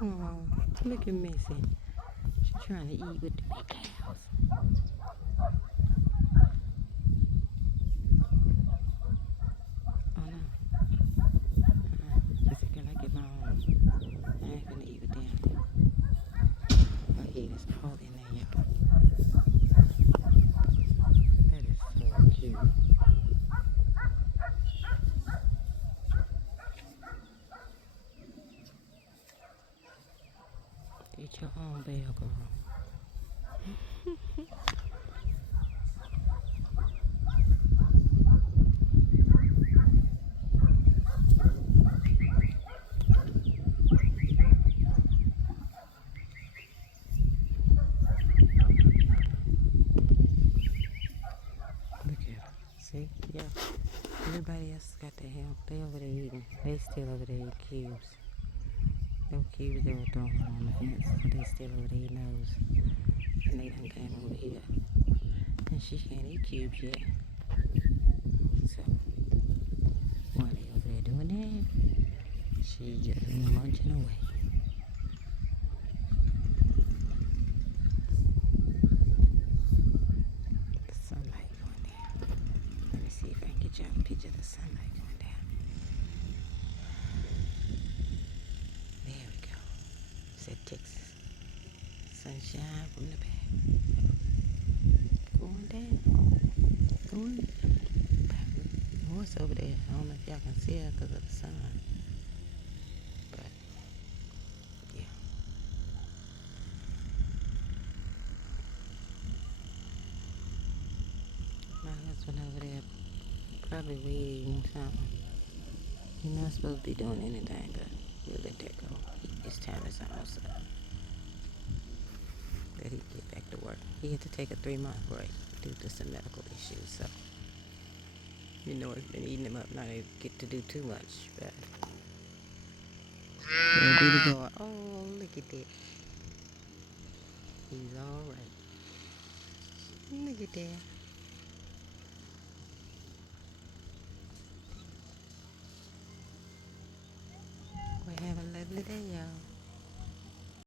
Oh, look at Missy. She's trying to eat with the big cows. Oh no. I said, girl, I get my own. I ain't gonna eat with them. Her head is all in there, y'all. That is so cute. Eat your own bale, girl. Look at her. See? Yeah. Everybody else got their help. They over there eating. They still over there eating cubes. Them cubes they were throwing on the fence, so they still over there eating those. And they done came over here. And she can't eat cubes yet. So, while they over there doing that, she just munching away. The sunlight going down. Let me see if I can get y'all a picture of the sunlight going down. There we go. Said Texas. Sunshine from the back. Going down. Going back. Horse over there. I don't know if y'all can see her because of the sun. But, yeah. My husband over there probably weeding something. He's not supposed to be doing anything, but we'll let that go. His time is almost up. Let him get back to work. He had to take a 3-month break due to some medical issues, so you know it's been eating him up. Not able to get to do too much, but ready to go. Oh, look at that. He's all right. Look at that. We're having a lovely day, y'all.